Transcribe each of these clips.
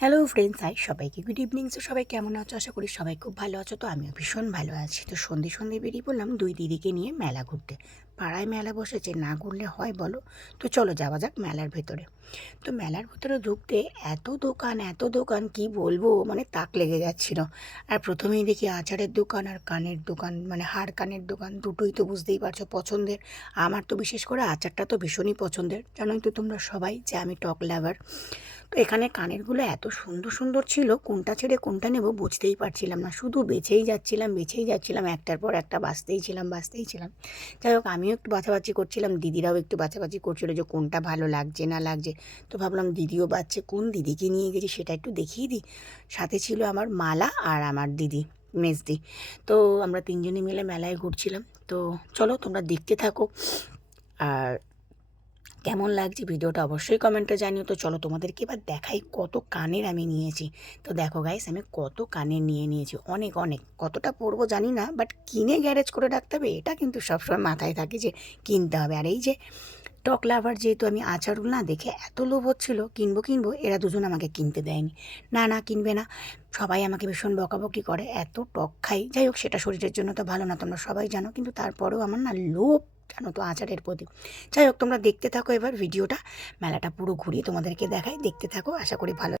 Hello friends, সবাইকে good evening. তো সবাই কেমন আছো? আশা করি সবাই খুব ভালো আছো। তো আমিও ভীষণ ভালো আছি। তো সন্ধে সন্ধে বেরিয়ে পড়লাম দুই দিদিকে নিয়ে মেলা ঘুরতে। পাড়ায় মেলা বসেছে, না ঘুরলে হয় বলো? তো চলো যাওয়া যাক মেলার ভেতরে। তো মেলার ভেতরে ঢুকতে এত দোকান কি বলবো, মানে তাক লেগে যাচ্ছিল। আর প্রথমেই দেখি আচারের দোকান আর কানের দোকান, মানে হাড় কানের দোকান, দুটোই তো বুঝতেই পারছো পছন্দের। আমার তো বিশেষ করে আচারটা তো ভীষণই পছন্দের, জানোই তো তোমরা সবাই যে আমি টক লাভার। তো এখানে কানেরগুলো এত সুন্দর সুন্দর ছিল, কোনটা ছেড়ে কোনটা নেব বুঝতেই পারছিলাম না, শুধু বেছেই যাচ্ছিলাম, একটার পর একটা বাছতেই ছিলাম। যাই হোক, আমিও একটু বাছাবাছি করছিলাম, দিদিরাও একটু বাছাবাছি করছিল যে কোনটা ভালো লাগছে না লাগছে। তো ভাবলাম দিদিও বাচ্ছে, কোন দিদিকে নিয়ে গেছি সেটা একটু দেখিয়ে দিই। সাথে ছিল আমার মালা আর আমার দিদি মেজদি। তো আমরা তিনজনে মিলে মেলায় ঘুরছিলাম। তো চলো তোমরা দেখতে থাকো, আর কেমন লাগছে ভিডিওটা অবশ্যই কমেন্টে জানিও। তো চলো তোমাদেরকে এবার দেখাই কত কানের আমি নিয়েছি। তো দেখো গাইস, আমি কত কানের নিয়েছি, অনেক অনেক। কতটা পরবো জানি না, বাট কিনে গ্যারেজ করে রাখতে হবে, এটা কিন্তু সবসময় মাথায় থাকে যে কিনতে হবে। আর এই যে টক লাভার, যেহেতু আমি আচারগুলো না দেখে এত লোভ হচ্ছিলো কিনবো, এরা দুজন আমাকে কিনতে দেয়নি। না না, কিনবে না। সবাই আমাকে ভীষণ বকাবকি করে, এত টক খাই। যাই হোক, সেটা শরীরের জন্য তো ভালো না, তোমরা সবাই জানো, কিন্তু তারপরেও আমার না লোভ, জানো তো, আচারের প্রতি। যাই হোক, তোমরা দেখতে থাকো এবার ভিডিওটা, মেলাটা পুরো ঘুরিয়ে তোমাদেরকে দেখাই, দেখতে থাকো, আশা করি ভালো।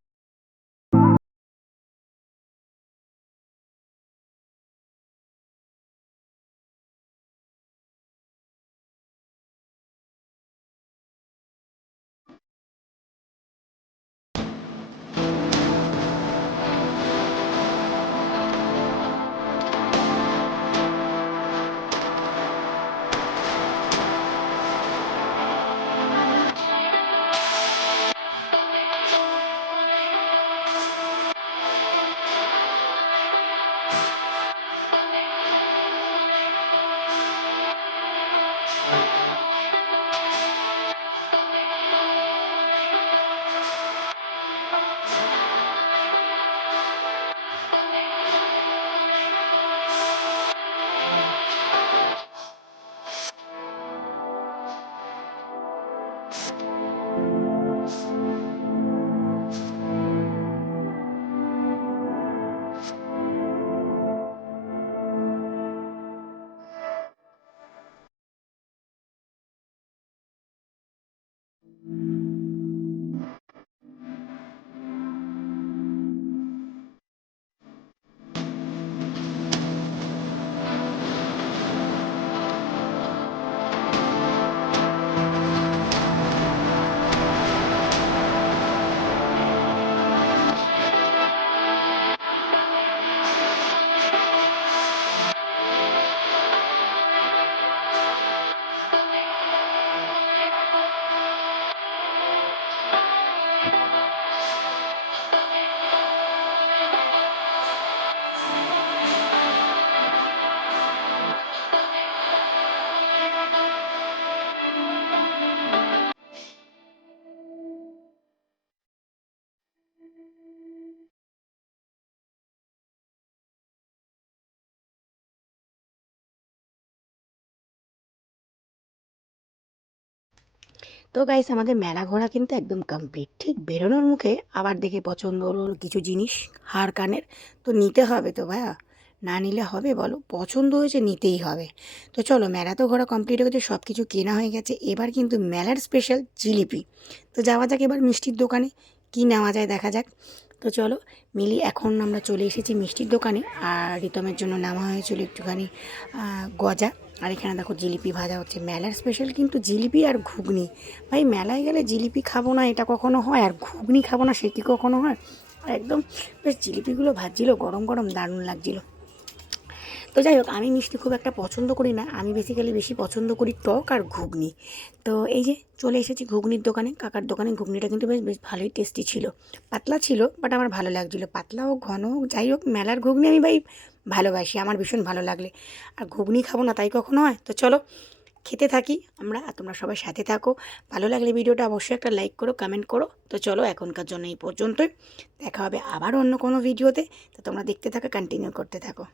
তো গাইস, আমাদের মেলা ঘোরা কিন্তু একদম কমপ্লিট। ঠিক বেরোনোর মুখে আবার দেখে পছন্দ হলো কিছু জিনিস, হার কানের। তো নিতে হবে তো ভাইয়া, না নিলে হবে বলো? পছন্দ হয়েছে, নিতেই হবে। তো চলো, মেলা তো ঘোরা কমপ্লিট হয়ে গেছে, সব কিছু কেনা হয়ে গেছে, এবার কিন্তু মেলার স্পেশাল জিলিপি। তো যাওয়া যাক এবার মিষ্টির দোকানে, কি নেওয়া যায় দেখা যাক। তো চলো মিলি, এখন আমরা চলে এসেছি মিষ্টির দোকানে, আর রিতমের জন্য নেওয়া হয়েছিল একটুখানি গজা। আর এখানে দেখো জিলিপি ভাজা হচ্ছে, মেলার স্পেশাল কিন্তু জিলিপি আর ঘুগনি। ভাই, মেলায় গেলে জিলিপি খাবো না এটা কখনো হয়, আর ঘুগনি খাবো না সে কি কখনো হয়? আর একদম বেশ জিলিপিগুলো ভাজছিল গরম গরম, দারুণ লাগছিল। তো যাই হোক, আমি মিষ্টি খুব একটা পছন্দ করি না, আমি বেসিক্যালি বেশি পছন্দ করি টক আর ঘুগনি। তো এই যে চলে এসেছি ঘুগনির দোকানে, কাকার দোকানে। ঘুগনিটা কিন্তু বেশ বেশ ভালোই টেস্টি ছিল, পাতলা ছিল, বাট আমার ভালো লাগছিলো, পাতলা হোক ঘন হোক, যাই হোক মেলার ঘুগনি আমি ভাই ভালোবাসি, আমার ভীষণ ভালো লাগলে। আর ঘুগনি খাবো না তাই কখনো হয়? তো চলো খেতে থাকি আমরা, আর তোমরা সবাই সাথে থাকো। ভালো লাগলে ভিডিওটা অবশ্যই একটা লাইক করো, কমেন্ট করো। তো চলো এখনকার জন্য এই পর্যন্তই, দেখা হবে আবার অন্য কোনো ভিডিওতে। তো তোমরা দেখতে থাকো, কন্টিনিউ করতে থাকো।